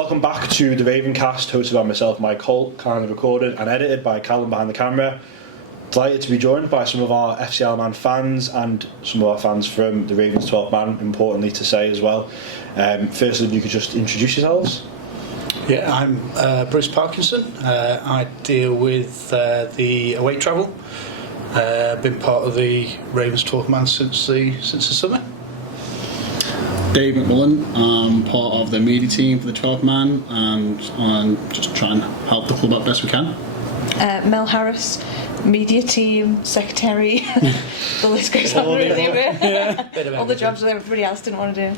welcome back to the Ravenscast, hosted by myself, Mike Holt, kind of recorded and edited by Callum behind the camera. Delighted to be joined by some of our FC Isle of Man fans and some of our fans from the Ravens 12 man, importantly to say as well. Firstly, if you could just introduce yourselves. Yeah, I'm Bruce Parkinson. I deal with the away travel. Been part of the Ravens 12 man since the summer. Dave McMullen, I'm part of the media team for the 12 man and I'm just trying to help the club out best we can. Mel Harris, media team, secretary, the list goes on really. All the jobs that everybody else didn't want to do.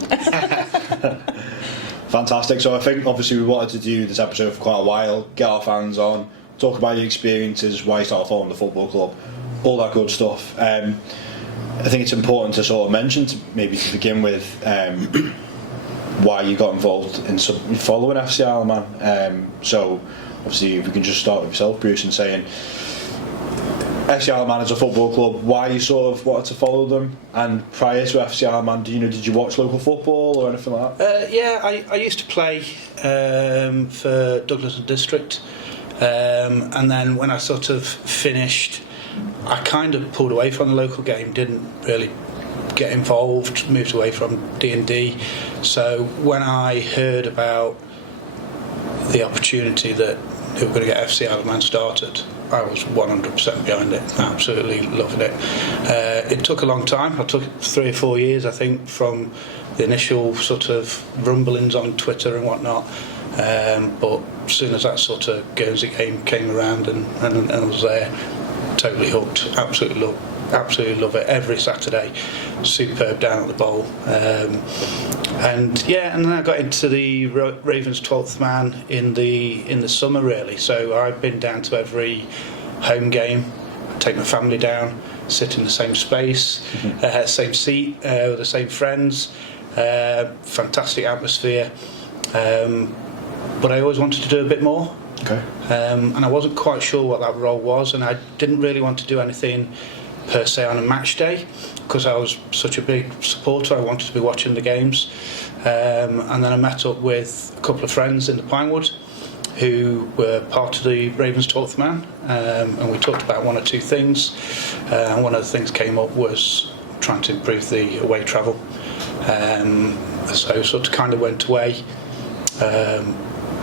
Fantastic. So I think obviously we wanted to do this episode for quite a while, get our fans on, talk about the experiences, why you started following the football club, all that good stuff. I think it's important to sort of mention, to begin with, why you got involved in following FC Isle of Man. So obviously if we can just start with yourself, Bruce, and saying FC Isle of Man is a football club, why you sort of wanted to follow them, and prior to FC Isle of Man, did you watch local football or anything like that? Yeah, I used to play for Douglas and District, and then when I sort of finished, I kind of pulled away from the local game, didn't really get involved, moved away from D&D. So when I heard about the opportunity that they were going to get FC Isle of Man started, I was 100% behind it, absolutely loving it. It took a long time. It took 3 or 4 years, I think, from the initial sort of rumblings on Twitter and whatnot. But as soon as that sort of Guernsey game came around and I was there, totally hooked, absolutely love it. Every Saturday, superb down at the bowl. And then I got into the Ravens 12th man in the summer, really. So I've been down to every home game, take my family down, sit in the same space, same seat, with the same friends. Fantastic atmosphere. But I always wanted to do a bit more. Okay. And I wasn't quite sure what that role was, and I didn't really want to do anything per se on a match day because I was such a big supporter. I wanted to be watching the games, and then I met up with a couple of friends in the Pinewood who were part of the Ravens 12th man, and we talked about one or two things, and one of the things came up was trying to improve the away travel. So sort of kind of went away,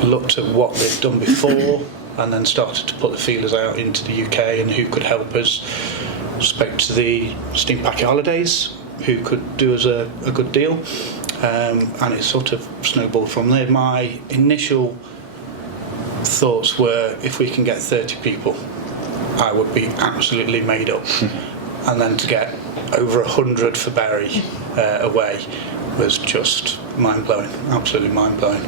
looked at what they've done before, and then started to put the feelers out into the UK and who could help us. Spoke to the Steam Packet Holidays, who could do us a good deal, and it sort of snowballed from there. My initial thoughts were, if we can get 30 people, I would be absolutely made up. And then to get over 100 for Barry away was just mind-blowing, absolutely mind-blowing.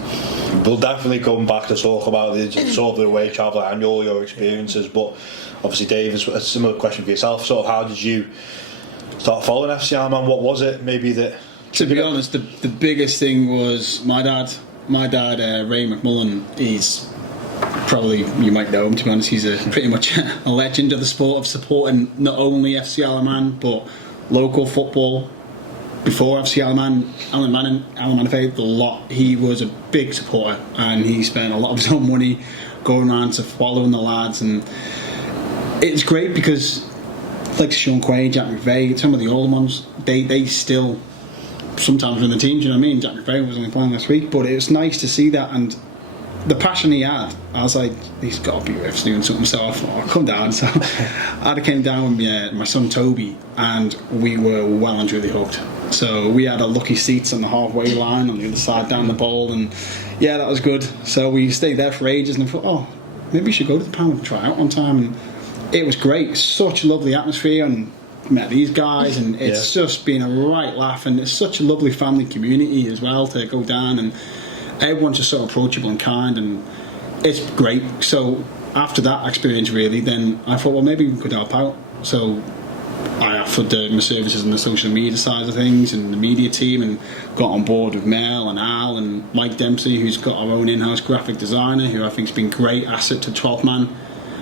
We'll definitely come back to talk about the sort of the away travel and all your experiences, but obviously Dave, it's a similar question for yourself. Sort of how did you start following FC Isle of Man? What was it maybe that... To be honest, the biggest thing was my dad, Ray McMullen. He's probably, you might know him, to be honest, he's pretty much a legend of the sport of supporting not only FC Isle of Man but local football. Before FC Isle of Man, Isle of Man FA, the lot, he was a big supporter and he spent a lot of his own money going around to following the lads, and it's great because like Sean Quaid, Jack McVeigh, some of the older ones, they still sometimes in the team, do you know what I mean? Jack McVeigh was only playing last week, but it was nice to see that, and the passion he had, I was like, he's got to be with doing something, so I thought, I'll come down. So I came down with my son Toby, and we were well and truly hooked. So we had a lucky seats on the halfway line on the other side down the bowl, and yeah, that was good. So we stayed there for ages, and I thought, maybe we should go to the panel and try out one time. And it was great, such a lovely atmosphere, and met these guys, and it's just been a right laugh, and it's such a lovely family community as well to go down, and everyone's just so approachable and kind, and it's great. So after that experience, really, then I thought, well, maybe we could help out. So I offered my services on the social media side of things and the media team, and got on board with Mel and Al and Mike Dempsey, who's got our own in-house graphic designer, who I think has been a great asset to 12th man.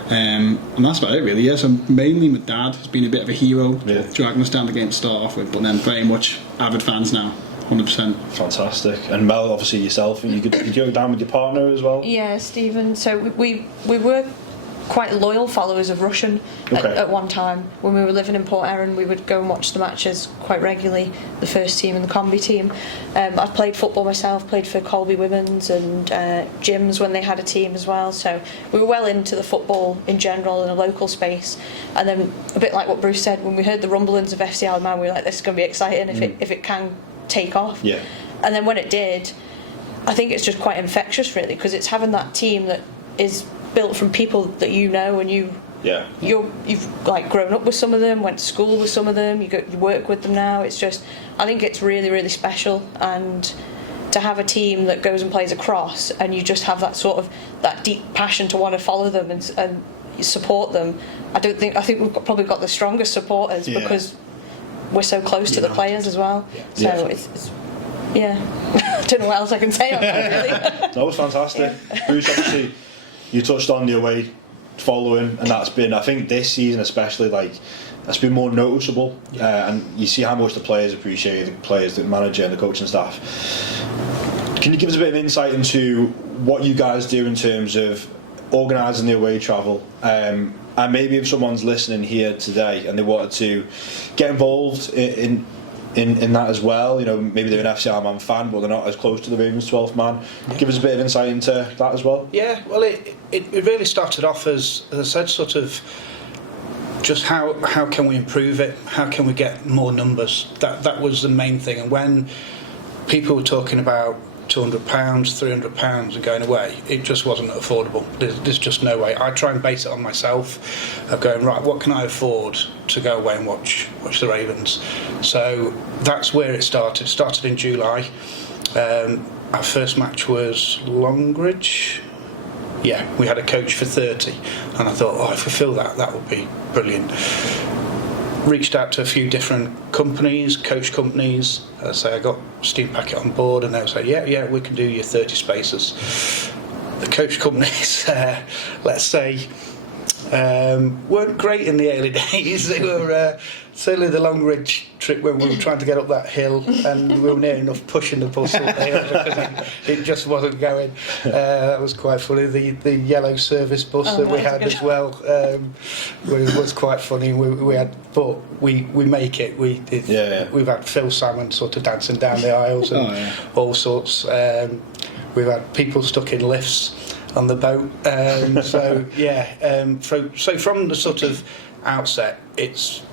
And that's about it, really. Yeah, so mainly my dad has been a bit of a hero, dragging us down the game to start off with, but then very much avid fans now. 100%. Fantastic. And Mel, obviously yourself, you go down with your partner as well? Yeah, Stephen. So we were quite loyal followers of Russian at one time. When we were living in Port Erin, we would go and watch the matches quite regularly, the first team and the combi team. I've played football myself, played for Colby Women's and Gyms when they had a team as well, so we were well into the football in general in a local space. And then, a bit like what Bruce said, when we heard the rumblings of FC Isle of Man, we were like, this is going to be exciting if it can take off. Yeah. And then when it did, I think it's just quite infectious, really, because it's having that team that is built from people that you know, and you've like grown up with some of them, went to school with some of them, you work with them now. It's just, I think it's really, really special. And to have a team that goes and plays across, and you just have that sort of that deep passion to want to follow them and support them. I think we've probably got the strongest supporters because we're so close to the players as well. So it's I don't know what else I can say on that, really. That was fantastic. Bruce, obviously you touched on the away following, and that's been, I think this season especially, like, that's been more noticeable. And you see how much the players appreciate the players, the manager and the coaching staff. Can you give us a bit of insight into what you guys do in terms of organising the away travel? And maybe if someone's listening here today and they wanted to get involved in that as well, you know, maybe they're an FC Isle of Man fan but they're not as close to the Ravens 12th man. Give us a bit of insight into that as well. Yeah, well, it really started off as I said, sort of just how can we improve it, how can we get more numbers. That was the main thing. And when people were talking about £200, £300 and going away, it just wasn't affordable. There's just no way. I try and base it on myself of going, right, what can I afford to go away and watch the Ravens? So that's where it started. It started in July. Our first match was Longridge. Yeah, we had a coach for 30, and I thought, if we fill that would be brilliant. Reached out to a few different companies, coach companies. So I got Steam Packet on board, and they'll say, yeah, we can do your 30 spaces. The coach companies, let's say, weren't great in the early days. They were certainly the Longridge trip when we were trying to get up that hill, and we were near enough pushing the bus up the hill because it just wasn't going. That was quite funny. The yellow service bus that we had as well was quite funny. We had, but we make it. We've had Phil Salmon sort of dancing down the aisles and all sorts. We've had people stuck in lifts on the boat. So from the sort of outset, it's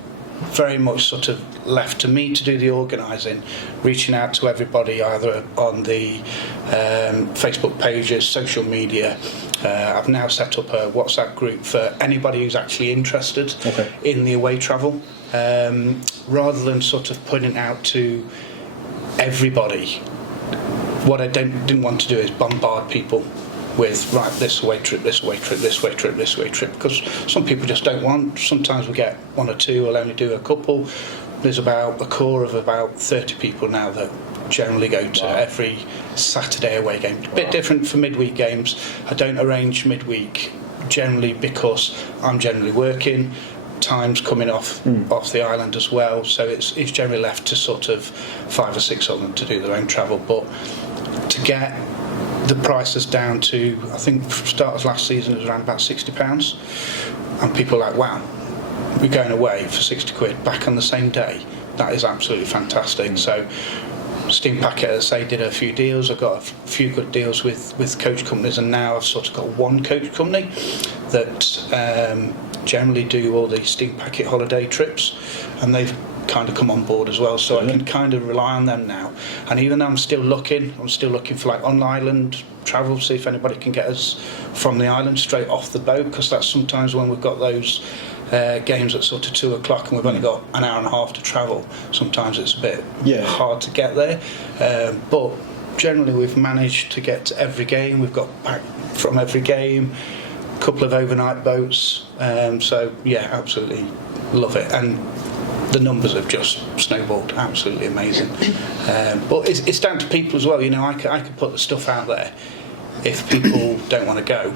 very much sort of left to me to do the organising, reaching out to everybody either on the Facebook pages, social media. I've now set up a WhatsApp group for anybody who's actually interested in the away travel, rather than sort of putting it out to everybody. What I didn't want to do is bombard people with, right, this away trip, this away trip, this away trip, this away trip, because some people just don't want. Sometimes we get one or two, we'll only do a couple. There's about a core of about 30 people now that generally go to every Saturday away game. A bit different for midweek games. I don't arrange midweek generally because I'm generally working. Time's coming off the island as well, so it's generally left to sort of 5 or 6 of them to do their own travel. But to get the prices down to, I think start of last season it was around about £60, and people are like, wow, we're going away for 60 quid back on the same day. That is absolutely fantastic. So Steam Packet, as I say, did a few deals. I've got a few good deals with coach companies, and now I've sort of got one coach company that generally do all the Steam Packet holiday trips, and they've kind of come on board as well, so I can kind of rely on them now. And even though I'm still looking for like on island travel, see if anybody can get us from the island straight off the boat, because that's sometimes when we've got those games at sort of 2 o'clock and we've only got an hour and a half to travel. Sometimes it's a bit hard to get there, but generally we've managed to get to every game. We've got back from every game, a couple of overnight boats, so yeah, absolutely love it. And the numbers have just snowballed, absolutely amazing. But it's down to people as well. You know, I could put the stuff out there. If people don't want to go,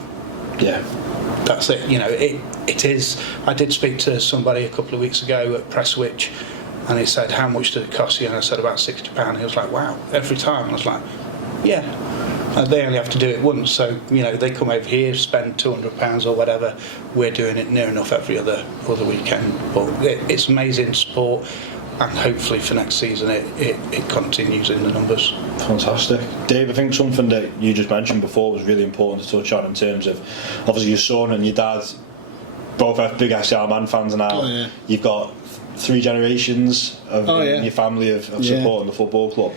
that's it. You know, it is. I did speak to somebody a couple of weeks ago at Presswich, and he said, how much did it cost you? And I said, about £60. He was like, wow, every time. And I was like, yeah. They only have to do it once, so they come over here, spend £200 or whatever. We're doing it near enough every other weekend. But it's amazing sport, and hopefully for next season it continues in the numbers. Fantastic. Dave, I think something that you just mentioned before was really important to touch on in terms of obviously your son and your dad both have big FCR Man fans now. Oh, yeah. You've got 3 generations of in your family of supporting the football club.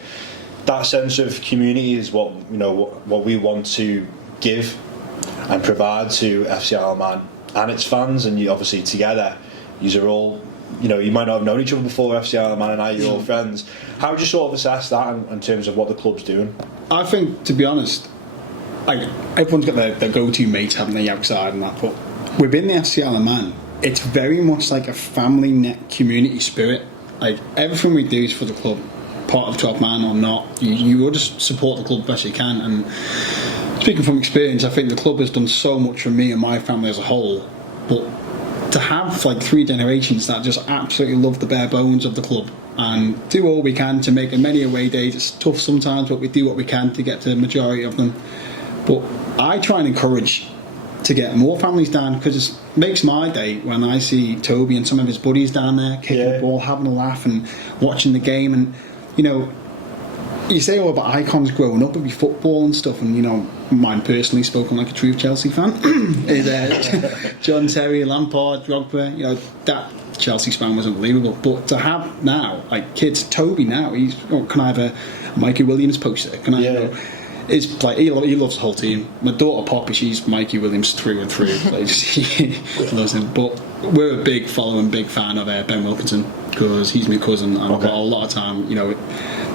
That sense of community is what we want to give and provide to FCR Man and its fans, and you obviously together you are all you might not have known each other before FCR Man and I, you're all friends. How would you sort of assess that in terms of what the club's doing? I think, to be honest, everyone's got their go-to mates, haven't they, outside and that, but within the FCR Man it's very much like a family net community spirit. Like everything we do is for the club, part of 12 Man or not, you will just support the club best you can. And speaking from experience, I think the club has done so much for me and my family as a whole, but to have like 3 generations that just absolutely love the bare bones of the club and do all we can to make as many away days. It's tough sometimes, but we do what we can to get to the majority of them. But I try and encourage to get more families down, because it makes my day when I see Toby and some of his buddies down there kicking the ball, having a laugh and watching the game. And you say all about icons growing up with football and stuff, and mine personally, spoken like a true Chelsea fan, is John Terry, Lampard, Drogba. That Chelsea span was unbelievable. But to have now, like kids, Toby now, can I have a Mikey Williams poster? Can I? It's like he loves the whole team. My daughter Poppy, she's Mikey Williams through and through. Like, she loves him. But we're a big fan of Ben Wilkinson, because he's my cousin, and a lot of time,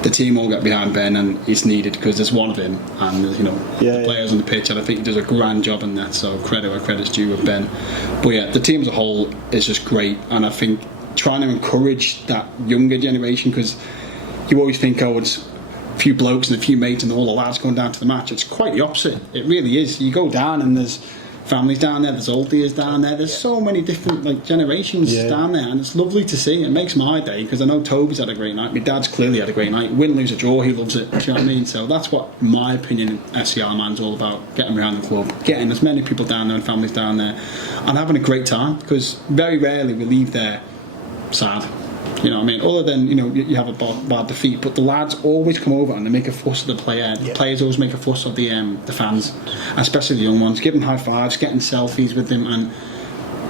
the team all get behind Ben, and it's needed because there's one of him, and the players on the pitch, and I think he does a grand job in that. So credit where credit's due with Ben. But the team as a whole is just great, and I think trying to encourage that younger generation, because you always think, it's few blokes and a few mates and all the lads going down to the match. It's quite the opposite. It really is. You go down and there's families down there, there's old years down there, there's so many different generations down there, and it's lovely to see. It makes my day, because I know Toby's had a great night, my dad's clearly had a great night, win, lose or draw, he loves it. Do you know what I mean? So that's what, in my opinion, FCR Man's all about: getting around the club, getting as many people down there and families down there and having a great time, because very rarely we leave there sad. Other than, you have a bad defeat, but the lads always come over and they make a fuss of the player. The players always make a fuss of the fans, especially the young ones, giving high fives, getting selfies with them, and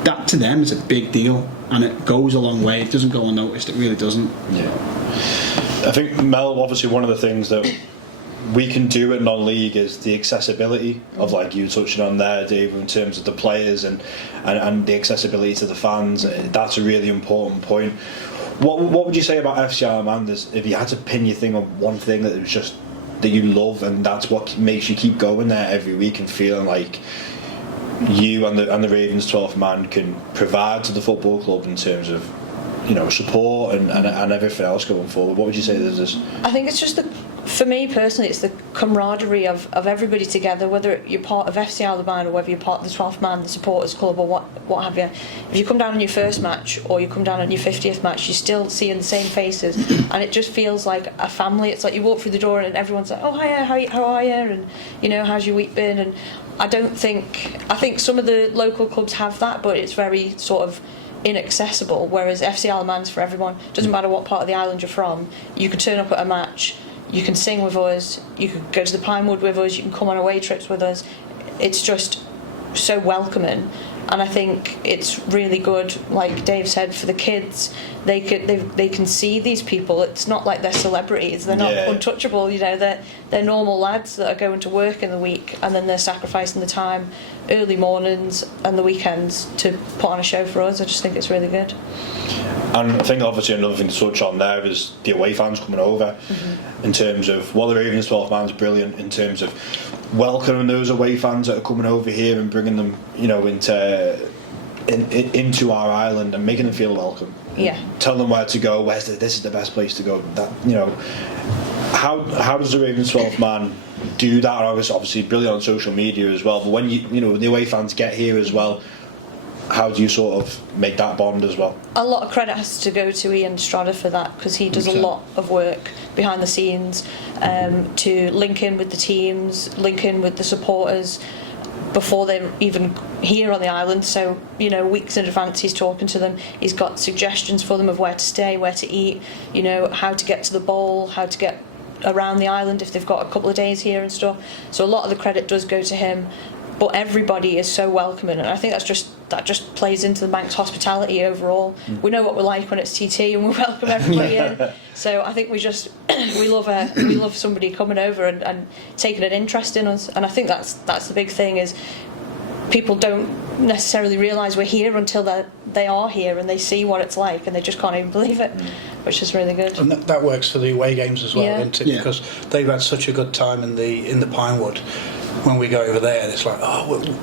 that to them is a big deal, and it goes a long way. It doesn't go unnoticed, it really doesn't. I think, Mel, obviously one of the things that we can do at non-league is the accessibility of, like you touching on there, Dave, in terms of the players and the accessibility to the fans. That's a really important point. What would you say about FCR Man? If you had to pin your thing on one thing that was just that you love, and that's what makes you keep going there every week and feeling like you and the Ravens 12th Man can provide to the football club in terms of support and everything else going forward, what would you say is? I think it's just for me personally, it's the camaraderie of everybody together, whether you're part of FCR the Man or whether you're part of the 12th Man, the supporters club, or what have you. If you come down on your first match or you come down on your 50th match, you're still seeing the same faces, and it just feels like a family. It's like you walk through the door and everyone's like, oh hiya, how are you, and how's your week been? And I think some of the local clubs have that, but it's very sort of inaccessible, whereas FCR Man's for everyone. Doesn't matter what part of the island you're from, you can turn up at a match, you can sing with us, you can go to the Pinewood with us, you can come on away trips with us. It's just so welcoming, and I think it's really good, like Dave said, for the kids. They can see these people. It's not like they're celebrities, they're not untouchable, they're normal lads that are going to work in the week, and then they're sacrificing the time early mornings and the weekends to put on a show for us. I just think it's really good. And I think obviously another thing to touch on there is the away fans coming over, in terms of the Ravens 12 Man's brilliant in terms of welcoming those away fans that are coming over here and bringing them into our island and making them feel welcome. Tell them where to go, this is the best place to go. How does the Ravens 12 Man do that? Obviously brilliant on social media as well, but when the away fans get here as well, how do you sort of make that bond as well? A lot of credit has to go to Ian Strada for that, because he does a lot of work behind the scenes to link in with the teams, link in with the supporters before they're even here on the island. So, you know, weeks in advance he's talking to them. He's got suggestions for them of where to stay, where to eat, you know, how to get to the bowl, how to get around the island if they've got a couple of days here and stuff. So a lot of the credit does go to him. But everybody is so welcoming, and I think that just plays into the Manx hospitality overall. We know what we're like when it's TT, and we welcome everybody in. So I think we love somebody coming over and taking an interest in us, and I think that's the big thing, is people don't necessarily realise we're here until they are here and they see what it's like, and they just can't even believe it, which is really good. And that works for the away games as well, doesn't it? Yeah. Because they've had such a good time in the Pinewood. When we go over there, it's like,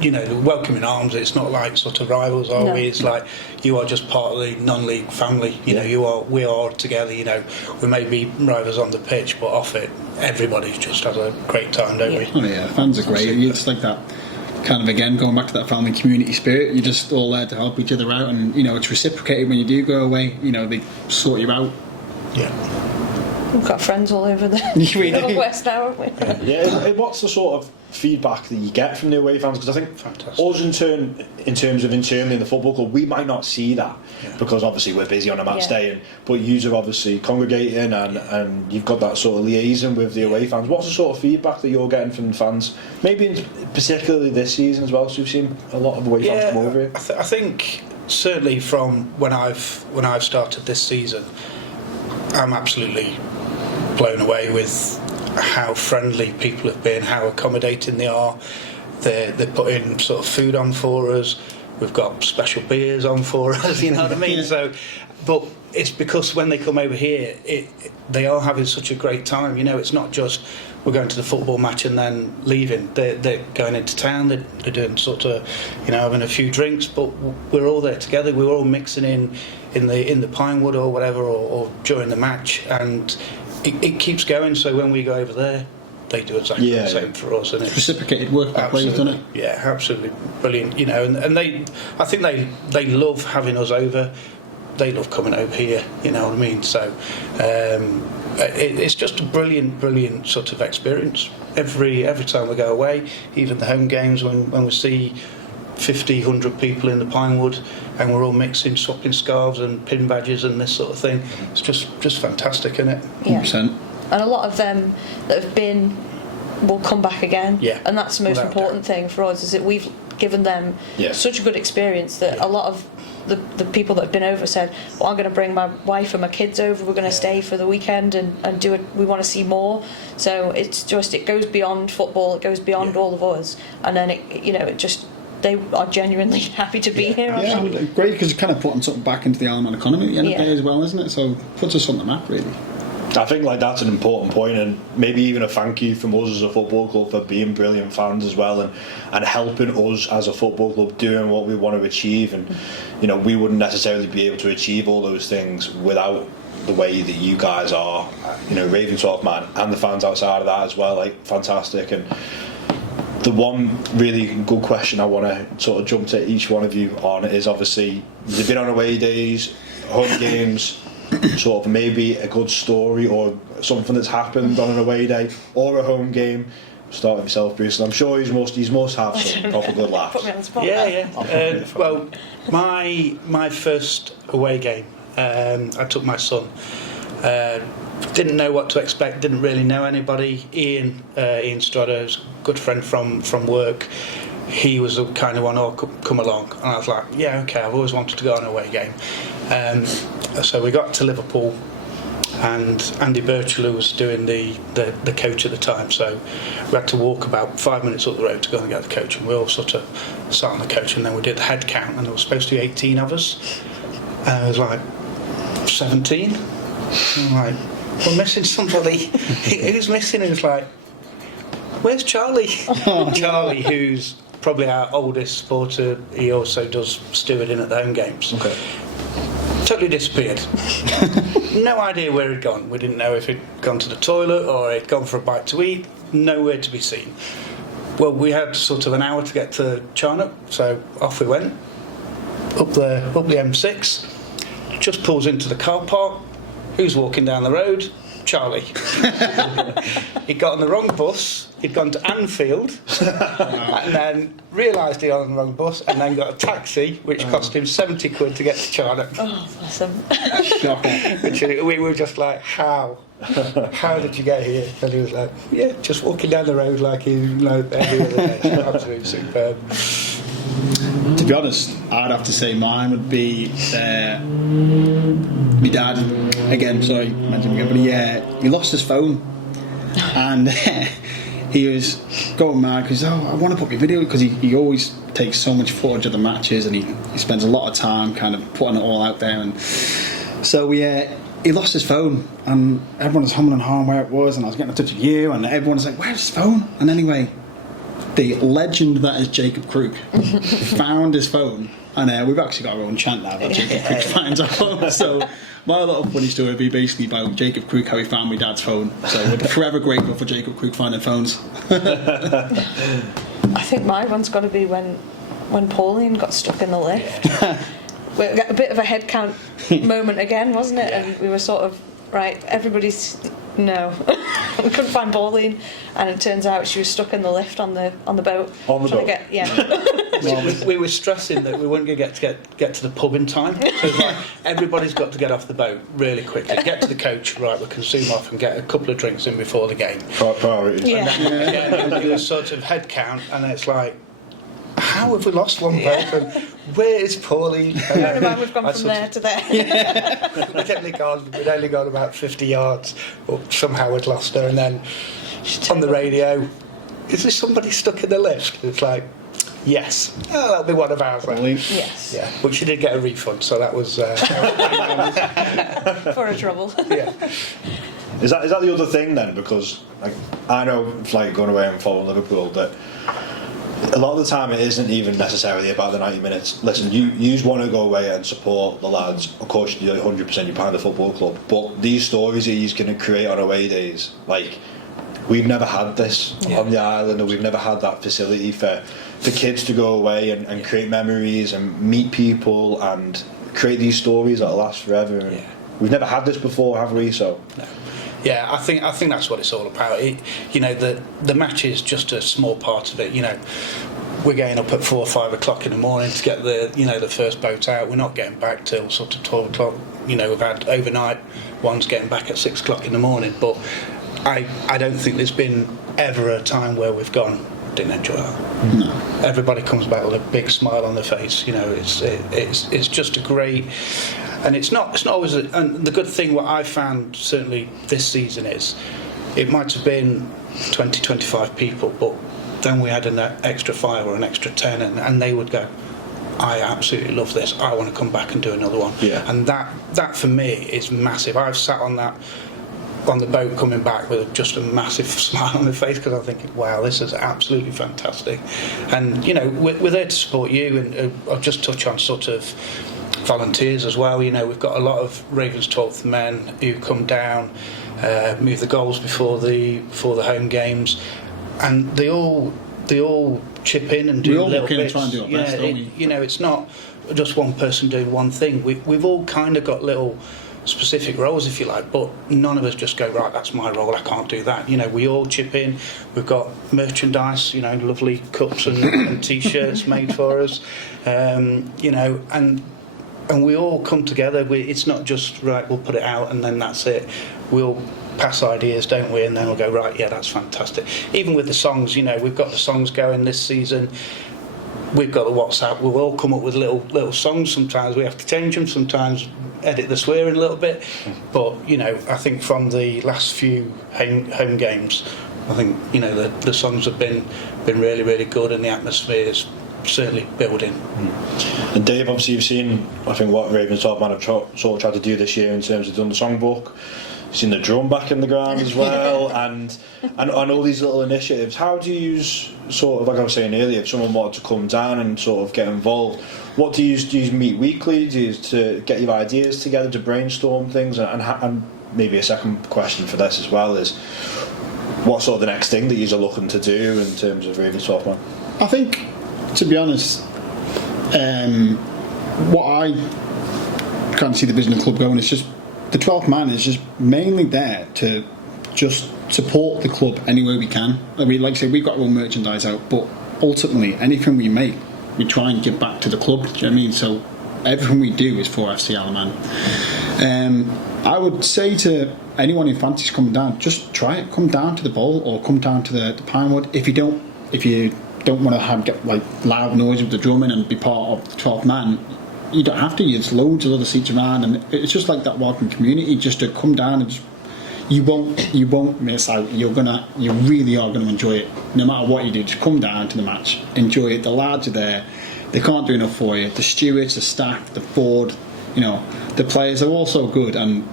you know, the welcoming arms. It's not like sort of rivals, are we? It's like you are just part of the non-league family. You know, we are together. You know, we may be rivals on the pitch, but off it, everybody just has a great time, don't we? Oh yeah, fans are great. It's like that kind of, again, going back to that family community spirit. You're just all there to help each other out, and you know, it's reciprocated when you do go away. You know, they sort you out. Yeah. We've got friends all over the Northwest now, haven't we? Yeah, what's the sort of feedback that you get from the away fans? Because I think us in terms of internally in the football club, we might not see that because obviously we're busy on a match day, but you are obviously congregating and you've got that sort of liaison with the away fans. What's the sort of feedback that you're getting from the fans? Maybe particularly this season as well, so we've seen a lot of away fans come over here. I think certainly from when I've started this season, I'm absolutely blown away with how friendly people have been, how accommodating they are. They're putting sort of food on for us. We've got special beers on for us, you know what I mean? So, but it's because when they come over here, they are having such a great time. You know, it's not just we're going to the football match and then leaving. They're going into town. They're doing sort of, you know, having a few drinks. But we're all there together. We're all mixing in the Pinewood or whatever, or during the match, and it keeps going. So when we go over there, they do exactly the same for us, and it's reciprocated work that way, doesn't it? Yeah, absolutely brilliant. You know, and I think they love having us over. They love coming over here. You know what I mean? So it's just a brilliant sort of experience every time we go away. Even the home games when we see 50, 100 people in the Pinewood, and we're all mixing, swapping scarves and pin badges and this sort of thing. It's just fantastic, isn't it? Yeah. 100%. And a lot of them that have been will come back again. Yeah. And that's the most important thing for us, is that we've given them such a good experience that a lot of the people that have been over said, well, I'm going to bring my wife and my kids over, we're going to stay for the weekend and do it, we want to see more. So it's just, it goes beyond football, it goes beyond all of us, and then they are genuinely happy to be here. Yeah, great, because you're kind of putting something back into the Ironman economy at the end of the day as well, isn't it? So puts us on the map, really. I think that's an important point, and maybe even a thank you from us as a football club for being brilliant fans as well, and helping us as a football club doing what we want to achieve. And you know, we wouldn't necessarily be able to achieve all those things without the way that you guys are. You know, Ravenscast, man, and the fans outside of that as well, like fantastic. And the one really good question I want to sort of jump to each one of you on is, obviously you've been on away days, home games, sort of maybe a good story or something that's happened on an away day or a home game. Start with yourself, Bruce, and I'm sure he's must have some proper good laughs. Put me on the spot. Yeah. Well, my first away game, I took my son. Didn't know what to expect, didn't really know anybody. Ian Strada, who's a good friend from work, he was the kind of one, come along, and I was like, yeah, okay, I've always wanted to go on an away game. So we got to Liverpool, and Andy Birchall, who was doing the coach at the time, so we had to walk about 5 minutes up the road to go and get the coach, and we all sort of sat on the coach, and then we did the head count, and there was supposed to be 18 of us, and I was like, 17? I'm like, we're missing somebody. Who's missing? And it's like, where's Charlie? Charlie, who's probably our oldest supporter, he also does stewarding at the home games. Okay. Totally disappeared. No idea where he'd gone. We didn't know if he'd gone to the toilet or he'd gone for a bite to eat. Nowhere to be seen. Well, we had sort of an hour to get to Charnock, so off we went. up the M6, just pulls into the car park. Who's walking down the road? Charlie. He got on the wrong bus. He'd gone to Anfield and then realised he was on the wrong bus and then got a taxi which cost him 70 quid to get to Charnock. Oh, bless him. Which we were just like, how did you get here? And he was like, yeah, just walking down the road like he every other day. Absolutely superb. To be honest, I'd have to say mine would be my dad. Again, sorry, mentioned again, but he lost his phone, and he was going mad because I want to put my video, because he always takes so much footage of the matches, and he spends a lot of time kind of putting it all out there, and so he lost his phone, and everyone was humming and hawing where it was, and I was getting in touch with you, and everyone was like, "Where's his phone?" And anyway, the legend that is Jacob Crook found his phone, and we've actually got our own chant now that Jacob Crook finds our phone. So my little funny story would be basically about Jacob Crook, how he found my dad's phone. So we're forever grateful for Jacob Crook finding phones. I think my one's got to be when Pauline got stuck in the lift. We got a bit of a head count moment again, wasn't it? And we were sort of, right, everybody's... No. We couldn't find Pauline, and it turns out she was stuck in the lift on the boat. On the boat? We were stressing that we weren't going to get to the pub in time. So it's like, everybody's got to get off the boat really quickly. Get to the coach, right, we can zoom off and get a couple of drinks in before the game. Priorities. Yeah. And then it was sort of head count, and it's like, how have we lost one person? Where is Pauline? Bear in mind, we've gone from there to there. We'd only gone about 50 yards, but somehow we'd lost her. And then on the radio, is there somebody stuck in the lift? It's like, yes. Oh, that'll be one of ours. Yes. Yeah, but she did get a refund, so that was... For a trouble. Yeah. Is that the other thing then? Because I know, like, going away and following Liverpool, that a lot of the time it isn't even necessarily about the 90 minutes. Listen, you just want to go away and support the lads. Of course, you're 100%, you're part of the football club. But these stories that he's going to create on away days, like, we've never had this on the island, or we've never had that facility for kids to go away and create memories and meet people and create these stories that'll last forever. And we've never had this before, have we? So. No. Yeah, I think that's what it's all about. The match is just a small part of it. We're getting up at 4 or 5 o'clock in the morning to get the first boat out. We're not getting back till sort of 12 o'clock. We've had overnight ones getting back at 6 o'clock in the morning. But I don't think there's been ever a time where we've gone, didn't enjoy that. No. Everybody comes back with a big smile on their face. It's just a great. And it's not always. And the good thing, what I found certainly this season is, it might have been 20, 25 people, but then we had an extra 5 or an extra 10, and they would go, I absolutely love this. I want to come back and do another one. Yeah. And that for me is massive. I've sat on the boat coming back with just a massive smile on my face, because I'm thinking, wow, this is absolutely fantastic. And we're there to support you, and I'll just touch on sort of volunteers as well. We've got a lot of Ravens 12th men who come down, move the goals before the home games, and they all chip in and do we all little kind bits. of try and do our best, don't we? It's not just one person doing one thing. We've all kind of got little specific roles, if you like, but none of us just go, right, that's my role, I can't do that. We all chip in. We've got merchandise, lovely cups and t-shirts made for us, and we all come together. It's not just, right, we'll put it out and then that's it. We'll pass ideas, don't we, and then we'll go, right, yeah, that's fantastic. Even with the songs, we've got the songs going this season. We've got the WhatsApp. We'll all come up with little songs. Sometimes we have to change them. Sometimes edit the swearing a little bit. But I think from the last few home games, I think the songs have been really, really good, and the atmosphere is certainly building. And Dave, obviously you've seen, I think, what Ravens 12 Man have sort of tried to do this year in terms of doing the songbook. You've seen the drum back in the ground as well, and all these little initiatives. How do you sort of, like I was saying earlier, if someone wanted to come down and sort of get involved, what do you meet weekly? Do you to get your ideas together to brainstorm things? And maybe a second question for this as well is, what sort of the next thing that you're looking to do in terms of Ravens 12 Man? I think, to be honest, what I can't see the vision of the club going. It's just the 12th man is just mainly there to just support the club any way we can. I mean, like I say, we've got our own merchandise out, but ultimately anything we make, we try and give back to the club. Do you know what I mean? So everything we do is for FC Alaman. I would say to anyone who fancies coming down, just try it. Come down to the bowl or come down to the Pinewood. If you don't want to get like loud noise with the drumming and be part of the 12th man, you don't have to. There's loads of other seats around, and it's just like that welcome community. Just to come down and just, you won't miss out. You really are going to enjoy it. No matter what you do, just come down to the match, enjoy it. The lads are there. They can't do enough for you. The stewards, the staff, the board, the players are all so good. And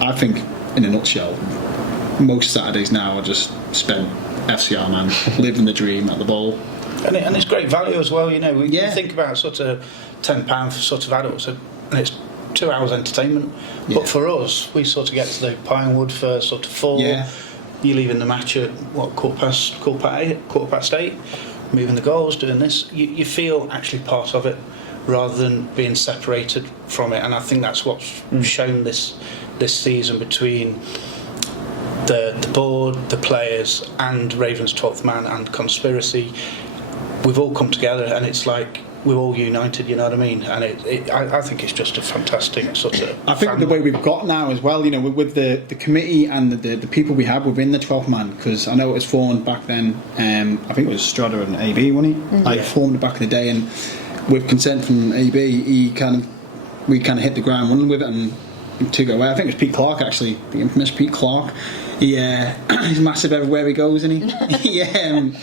I think, in a nutshell, most Saturdays now are just spent FCR, man, living the dream at the bowl. And it's great value as well. We think about sort of £10 for sort of adults, and it's 2 hours entertainment. Yeah. But for us, we sort of get to the Pinewood for sort of 4. Yeah. You're leaving the match at quarter past 8, moving the goals, doing this. You feel actually part of it rather than being separated from it. And I think that's what's shown this season between the board, the players, and Ravens 12th man and Conspiracy. We've all come together, and it's like we're all united. You know what I mean? And I think it's just a fantastic sort of. I think the way we've got now as well, with the committee and the people we have within the 12th man, because I know it was formed back then. I think it was Strada and AB, wasn't he? Mm-hmm. Formed it back in the day, and with consent from AB, we kind of hit the ground running with it and to go away. I think it was Pete Clark, actually, the infamous Pete Clark. He's massive everywhere he goes, isn't he?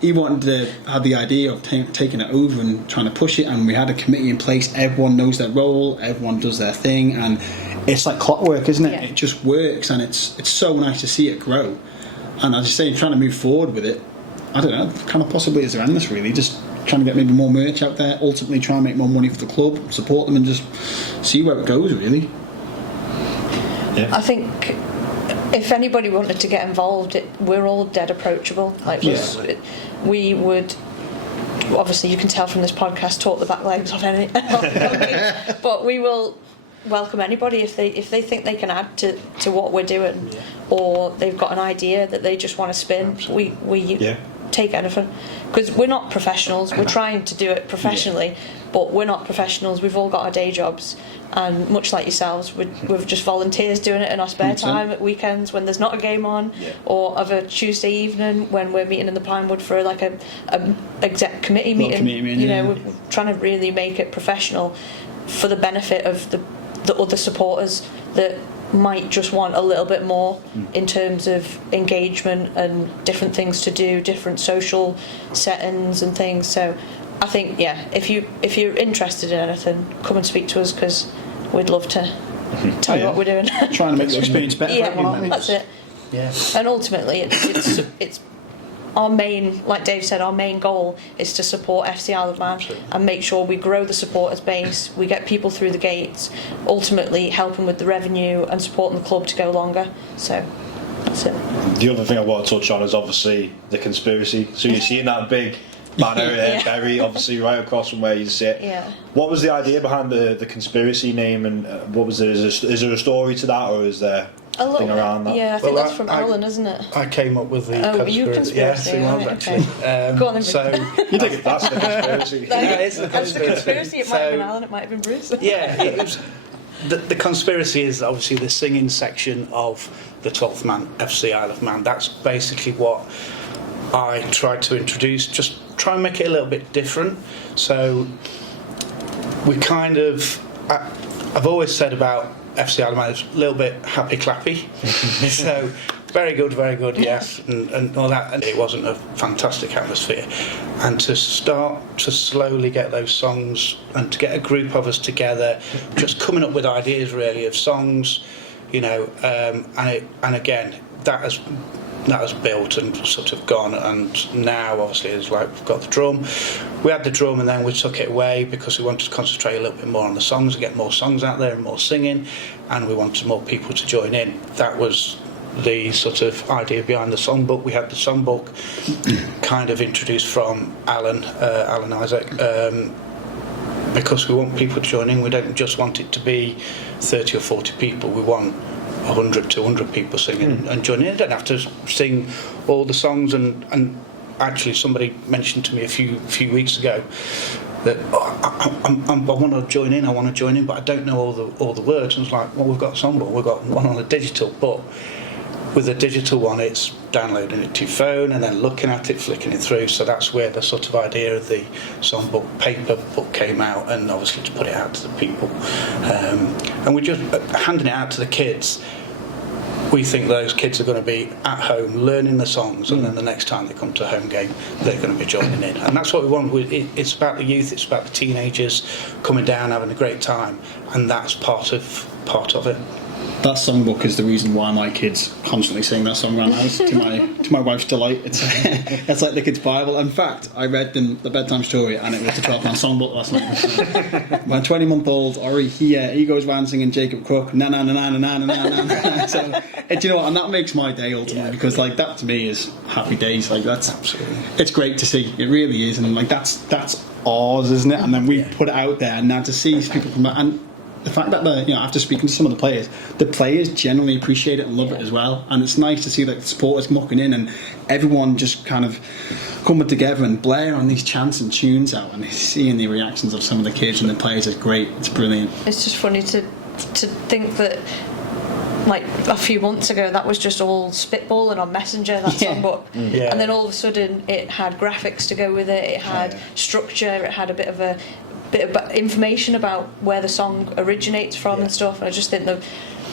He wanted to have the idea of taking it over and trying to push it, and we had a committee in place. Everyone knows their role, everyone does their thing, and it's like clockwork, isn't it? Yeah. It just works, and it's so nice to see it grow. And as I say, trying to move forward with it, I don't know, kind of possibly as endless, really. Just trying to get maybe more merch out there, ultimately try and make more money for the club, support them, and just see where it goes, really. Yeah. I think if anybody wanted to get involved, we're all dead approachable. We would, obviously you can tell from this podcast, talk the back legs off any, but we will welcome anybody if they think they can add to what we're doing, or they've got an idea that they just want to spin. Absolutely. We take anything, because we're not professionals. We're trying to do it professionally, but we're not professionals. We've all got our day jobs, and much like yourselves, we're just volunteers doing it in our spare time at weekends when there's not a game on, or of a Tuesday evening when we're meeting in the Pinewood for like a exec committee meeting. We're trying to really make it professional for the benefit of the other supporters that might just want a little bit more in terms of engagement and different things to do, different social settings and things. So I think, if you're interested in anything, come and speak to us, because we'd love to tell you what we're doing. Trying to make the experience better for everyone, aren't we? That's it. Yeah. And ultimately, it's our main, like Dave said, our main goal is to support FC Isle of Man and make sure we grow the supporters base, we get people through the gates, ultimately helping with the revenue and supporting the club to go longer. So that's it. The other thing I want to touch on is obviously the Conspiracy. So you're seeing that big banner there, Berry, obviously right across from where you sit. Yeah. What was the idea behind the Conspiracy name, and what was there? Is there a story to that, or is there a thing around that? Yeah, I think that's from Alan, isn't it? I came up with the Conspiracy. You Conspiracy, right, actually. Okay. Go on then. So you think that's the Conspiracy? It's the Conspiracy. That's the Conspiracy. It might have been Alan, it might have been Bruce. It was, the Conspiracy is obviously the singing section of the 12th man, FC Isle of Man. That's basically what I tried to introduce, just try and make it a little bit different. So we kind of, I've always said about FC Isle of Man, it's a little bit happy clappy. So very good, yes, and all that. And it wasn't a fantastic atmosphere. And to start to slowly get those songs and to get a group of us together, just coming up with ideas really of songs, and again, that has built and sort of gone, and now obviously it's like we've got the drum. We had the drum and then we took it away because we wanted to concentrate a little bit more on the songs and get more songs out there and more singing, and we wanted more people to join in. That was the sort of idea behind the songbook. We had the songbook kind of introduced from Alan Isaac, because we want people to join in. We don't just want it to be 30 or 40 people. We want 100, 200 people singing and joining in. You don't have to sing all the songs. And actually, somebody mentioned to me a few weeks ago that I want to join in, but I don't know all the words. And I was like, well, we've got a songbook, we've got one on the digital, but with the digital one, it's downloading it to your phone and then looking at it, flicking it through. So that's where the sort of idea of the songbook paper book came out, and obviously to put it out to the people. And we're just handing it out to the kids. We think those kids are going to be at home learning the songs, and then the next time they come to a home game, they're going to be joining in. And that's what we want. It's about the youth, it's about the teenagers coming down, having a great time, and that's part of it. That songbook is the reason why my kids constantly sing that song around the house to my wife's delight. It's like the kids' Bible. In fact, I read them the bedtime story, and it was the 12-man songbook last night. My 20-month-old Ori, he goes around singing Jacob Cook, na na na na na na na na. So, do you know what? And that makes my day ultimately, because like that to me is happy days. Like that's absolutely, it's great to see. It really is, and like that's ours, isn't it? And then we put it out there, and now to see people come back and. The fact that after speaking to some of the players generally appreciate it and love it as well, and it's nice to see that the supporters mucking in and everyone just kind of coming together and blaring these chants and tunes out, and seeing the reactions of some of the kids and the players is great. It's brilliant. It's just funny to think that like a few months ago that was just all spitballing on Messenger, that songbook, and then all of a sudden it had graphics to go with it, it had structure, it had a bit of information about where the song originates from and stuff. And I just think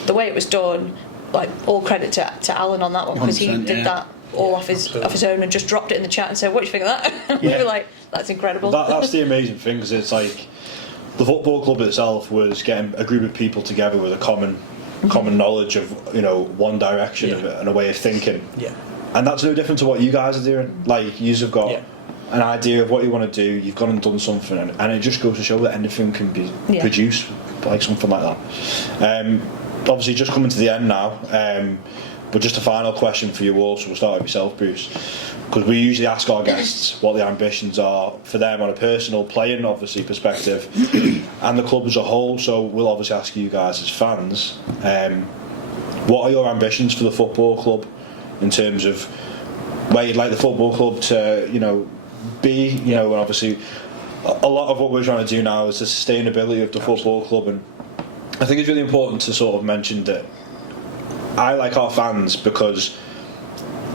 the way it was done, like all credit to Alan on that one, because he did that all off his own and just dropped it in the chat and said, what do you think of that? And we were like, that's incredible. That's the amazing thing, because it's like the football club itself was getting a group of people together with a common knowledge of one direction and a way of thinking, and that's no different to what you guys are doing. Like you have got an idea of what you want to do, you've gone and done something, and it just goes to show that anything can be produced like something like that. Obviously just coming to the end now, but just a final question for you all, so we'll start with yourself, Bruce, because we usually ask our guests what the ambitions are for them on a personal, playing obviously perspective, and the club as a whole. So we'll obviously ask you guys as fans, what are your ambitions for the football club in terms of where you'd like the football club to be, and obviously a lot of what we're trying to do now is the sustainability of the football club. And I think it's really important to sort of mention that I like our fans because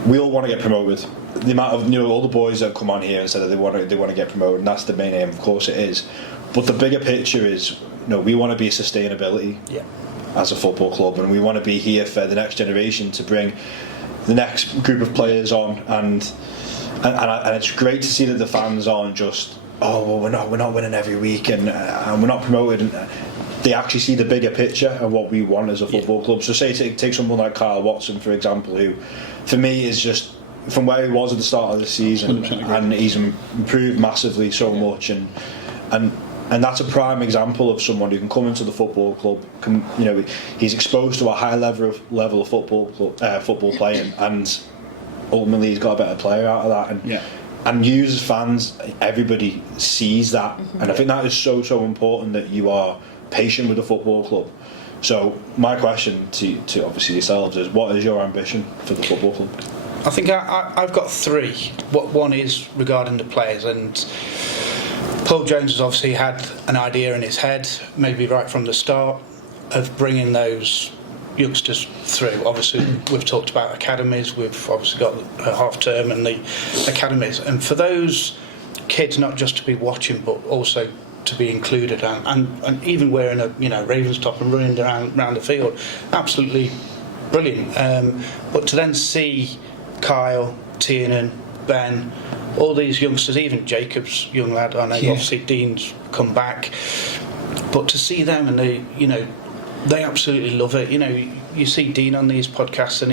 we all want to get promoted. The amount of all the boys that come on here and say that they want to get promoted, and that's the main aim, of course it is, but the bigger picture is we want to be sustainability as a football club, and we want to be here for the next generation to bring the next group of players on, and it's great to see that the fans aren't just we're not winning every week and we're not promoted, and they actually see the bigger picture of what we want as a football club. So say take someone like Kyle Watson, for example, who for me is just from where he was at the start of the season, and he's improved massively so much, and that's a prime example of someone who can come into the football club, he's exposed to a high level of football playing, and ultimately he's got a better player out of that, and you as fans, everybody sees that, and I think that is so important, that you are patient with the football club. So my question to obviously yourselves is, what is your ambition for the football club? I think I've got three. One is regarding the players, and Paul Jones has obviously had an idea in his head, maybe right from the start, of bringing those youngsters through. Obviously we've talked about academies, we've obviously got a half term and the academies, and for those kids not just to be watching but also to be included and even wearing a Ravens top and running around the field, absolutely brilliant. But to then see Kyle, Tiernan, Ben, all these youngsters, even Jacob's young lad, I know obviously Dean's come back, but to see them and they absolutely love it. You see Dean on these podcasts and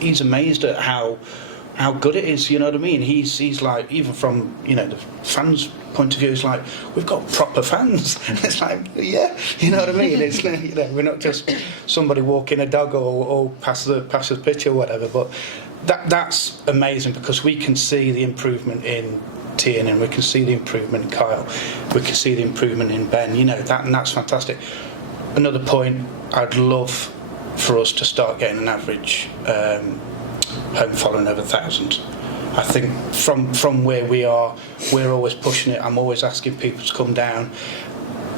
he's amazed at how good it is, you know what I mean? He's like, even from the fans' point of view, it's like, we've got proper fans. It's like, you know what I mean? It's we're not just somebody walking a dog or pass the pitch or whatever, but that's amazing, because we can see the improvement in Tian, and we can see the improvement in Kyle, we can see the improvement in Ben, you know, and that's fantastic. Another point, I'd love for us to start getting an average home following over 1,000. I think from where we are, we're always pushing it. I'm always asking people to come down,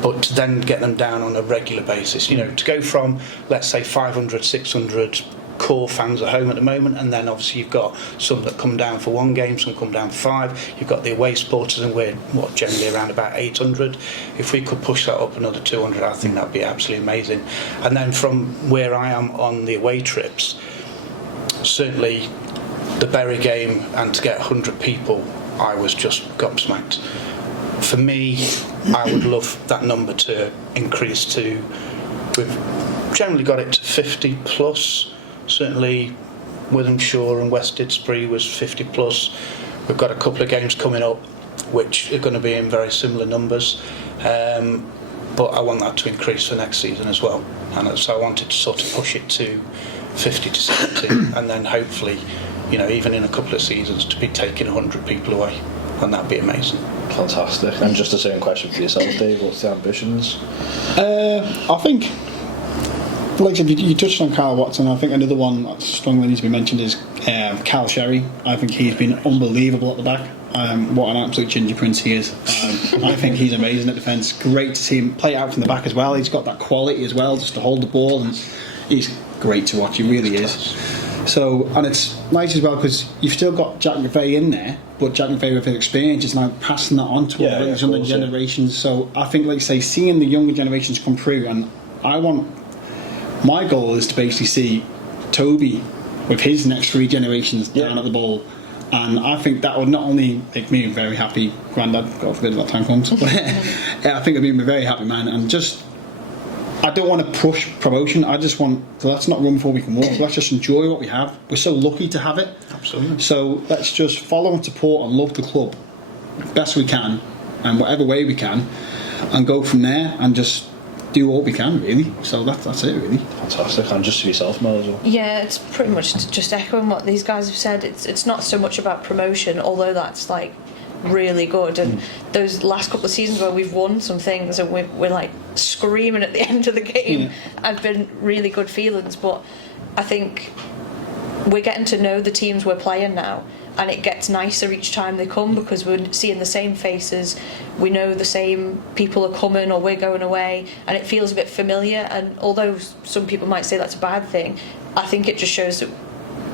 but to then get them down on a regular basis, you know, to go from, let's say, 500, 600 core fans at home at the moment, and then obviously you've got some that come down for 1 game, some come down for 5. You've got the away supporters, and we're generally around about 800. If we could push that up another 200, I think that'd be absolutely amazing. And then from where I am on the away trips, certainly the Bury game, and to get 100 people, I was just gobsmacked. For me, I would love that number to increase to, we've generally got it to 50 plus. Certainly Withenshaw and West Didsbury was 50 plus. We've got a couple of games coming up which are going to be in very similar numbers, but I want that to increase for next season as well, and so I wanted to sort of push it to 50 to 70 and then hopefully, you know, even in a couple of seasons to be taking 100 people away, and that'd be amazing. Fantastic. And just the same question for yourself, Dave, what's the ambitions? I think, like I said, you touched on Carl Watson. I think another one that strongly needs to be mentioned is Cal Sherry. I think he's been unbelievable at the back. What an absolute ginger prince he is. I think he's amazing at defence. Great to see him play out from the back as well. He's got that quality as well, just to hold the ball, and he's great to watch. He really is. So, and it's nice as well because you've still got Jack McVeigh in there, but Jack McVeigh with his experience is now passing that on to all the younger generations. So I think, like I say, seeing the younger generations come through, and my goal is to basically see Toby with his next 3 generations down at the ball, and I think that would not only make me a very happy granddad, God forbid that time comes, but I think it'd be a very happy man. And just, I don't want to push promotion. I just want, let's not run before we can walk. Let's just enjoy what we have. We're so lucky to have it. Absolutely. So let's just follow and support and love the club best we can, and whatever way we can, and go from there and just do all we can, really. So that's it, really. Fantastic. And just to yourself, Mel, as well. Yeah, it's pretty much just echoing what these guys have said. It's not so much about promotion, although that's like really good, and those last couple of seasons where we've won some things and we're like screaming at the end of the game have been really good feelings. But I think we're getting to know the teams we're playing now, and it gets nicer each time they come because we're seeing the same faces, we know the same people are coming or we're going away, and it feels a bit familiar. And although some people might say that's a bad thing, I think it just shows that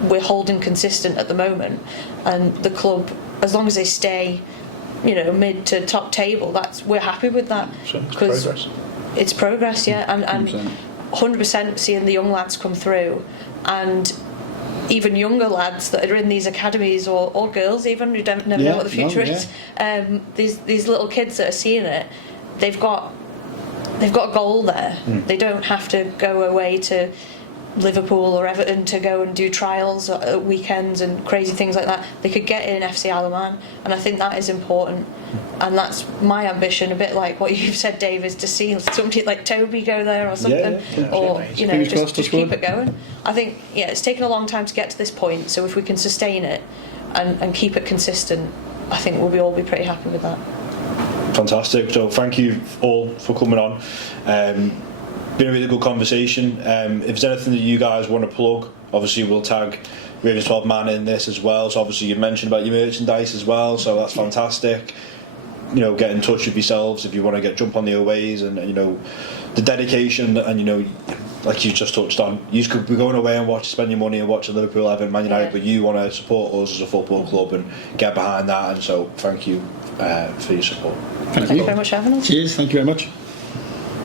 we're holding consistent at the moment, and the club, as long as they stay, you know, mid to top table, we're happy with that, because it's progress, and 100% seeing the young lads come through, and even younger lads that are in these academies, or girls even, who never know what the future is. These little kids that are seeing it, they've got a goal there. They don't have to go away to Liverpool or Everton to go and do trials at weekends and crazy things like that. They could get in FC Isle of Man, and I think that is important, and that's my ambition, a bit like what you've said, Dave, is to see somebody like Toby go there or something, or you know, just keep it going. I think it's taken a long time to get to this point, so if we can sustain it and keep it consistent, I think we'll all be pretty happy with that. Fantastic. So thank you all for coming on. Been a really good conversation. If there's anything that you guys want to plug, obviously we'll tag Ravens 12 Man in this as well. So obviously you mentioned about your merchandise as well, so that's fantastic. You know, get in touch with yourselves if you want to jump on the aways, and you know, the dedication, and you know, like you just touched on, you could be going away and spend your money and watch Liverpool, Everton, Man United, but you want to support us as a football club and get behind that, and so thank you for your support. Thank you very much for having us. Cheers, thank you very much.